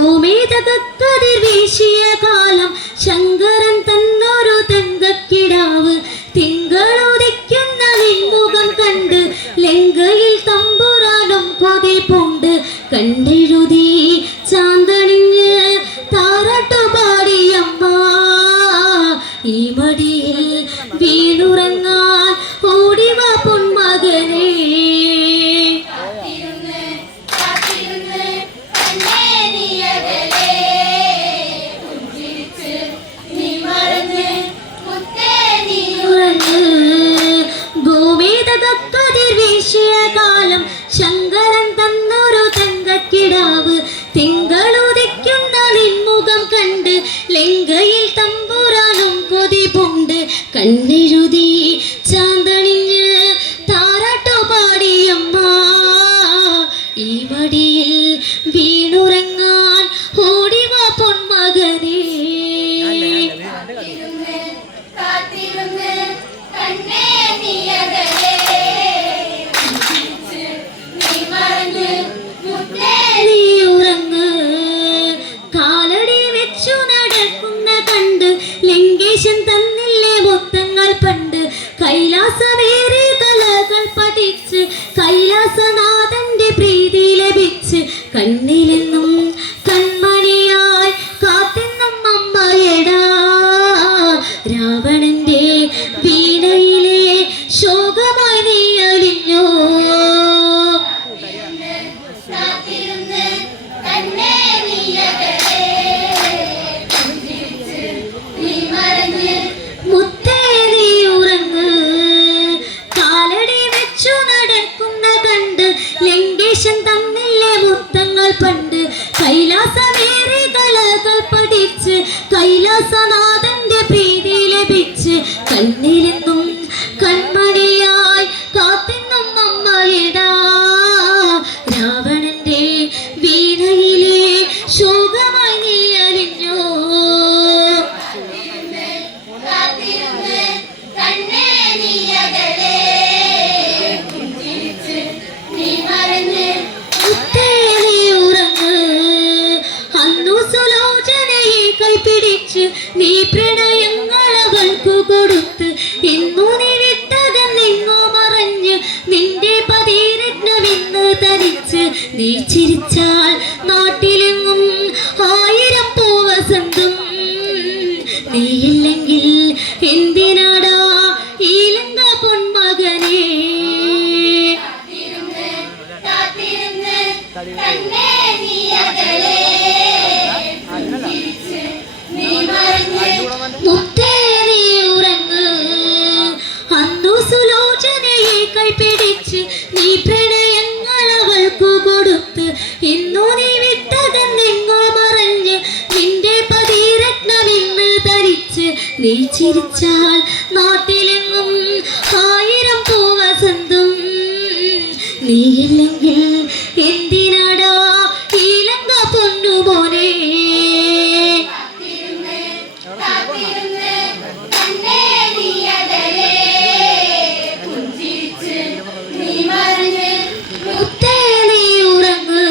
ഗോമേതകക്കതിർ വീശിയ കാലം ശങ്കരൻ തന്നൊരു തങ്കക്കിടാവ് തിങ്കളുദിക്കുന്ന ലിംഗുകം കണ്ട് ലങ്കയിൽ തമ്പുരാനും കൊതിപ്പുണ്ട് കണ്ടെഴുതി ചാന്തണിഞ്ഞ് താരാട്ടുപാടിയമ്മ ഈ മടിയിൽ വീണുറങ്ങാൻ ഓടിവാ പൊന്മകനേ. ഗോമേതകക്കതിർ വീശിയ കാലം ശങ്കരൻ തന്നൊരു തങ്കക്കിടാവ് തിങ്കളുദിക്കുന്ന നിൻമുഖം കണ്ട് ലങ്കയിൽ തമ്പുരാനും കൊതിപ്പുണ്ട് കണ്ണെഴുതി ചാന്തണിഞ്ഞ് താരാട്ടുപാടിയമ്മ ഈ മടിയിൽ വീണുറങ്ങാൻ ഓടിവാ പൊന്മകനേ. കാലടി വെച്ചു നടക്കുന്ന കണ്ട് ലങ്കേശൻ തന്നില്ലേ മുത്തങ്ങൾ പണ്ട് കൈലാസമേറെ കലകൾ പഠിച്ച് കൈലാസനാഥന്റെ പ്രീതി ലഭിച്ച് കണ്ണിലെന്നും കൺമണിയായി കാത്തെന്നും അമ്മയടാ രാവണന്റെ വീണയിലെ ശോകമായി നീ അലിഞ്ഞോ. മുത്തേ നീ ഉറങ്ങ് കാലടി വെച്ചു നടക്കുന്ന കണ്ട് ലങ്കേശൻ തന്നില്ലേ മുത്തങ്ങൾ പണ്ട് കൈലാസമേറെ കലകൾ പഠിച്ച് കൈലാസനാഥന്റെ പ്രീതി ലഭിച്ച് കണ്ണിലെന്നും കൺമണിയായി കാത്തെന്നും അമ്മയടാ രാവണന്റെ വീണയിലെ ശോകമായി നീ അലിഞ്ഞോ. മുത്തേ നീ ഉറങ്ങ് അന്നു സുലോചനയെ കൈപിടിച്ച് നീ പ്രണയങ്ങളവൾക്കു കൊടുത്ത് ഇന്നു നീ വിട്ടകന്നെങ്ങോ മറഞ്ഞ് നിന്റെ പതിരത്നമിന്ന് തരിച്ച് നീ ചിരിച്ചാൽ നാട്ടിലെങ്ങും 1000 പൂവസന്തം നീയില്ലെങ്കിൽ എന്തിനാടാ ഈ ലങ്ക പൊന്മകനേ. മുത്തേ നീ ഉറങ്ങ് അന്നു സുലോചനയെ കൈപിടിച്ച് നീ പ്രണയങ്ങളവൾക്കു കൊടുത്ത് ഇന്നു നീ വിട്ടകന്നെങ്ങോ മറഞ്ഞ് നിന്റെ പതിരത്നമിന്ന് ധരിച്ച് നീ ചിരിച്ചാൽ നാട്ടിലെങ്ങും 1000 പൂവസന്തം നീയില്ലെങ്കിൽ എന്തിനാടാ ഈ ലങ്ക പൊന്നുമോനെ. മുത്തേ നീ ഉറങ്ങ്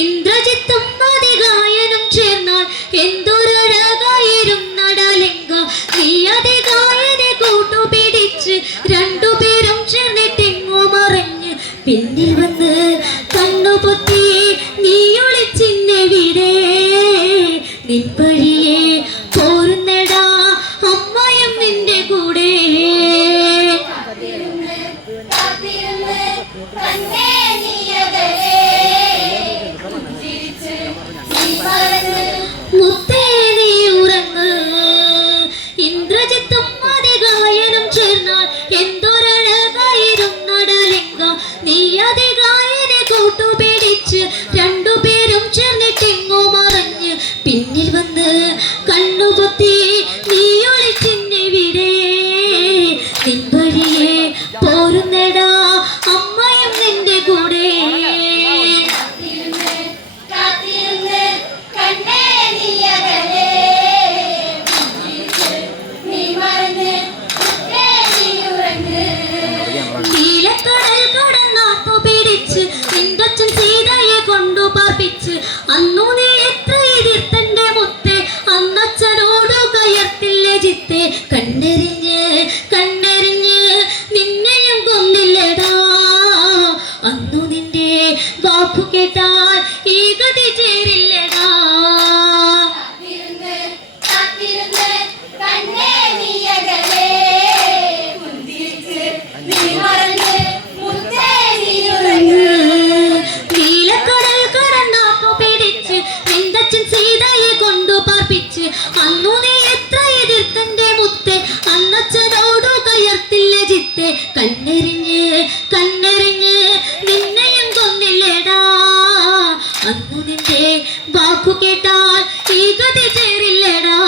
ഇന്ദ്രജിത്തും അതികായനും ചേർന്നാൽ എന്തൊരഴകായിരുന്നട ലങ്ക നീ അതികായൻ നിന്റെ വാക്കു കേട്ടാൽ ഈ ഗതി ചേരില്ലടാ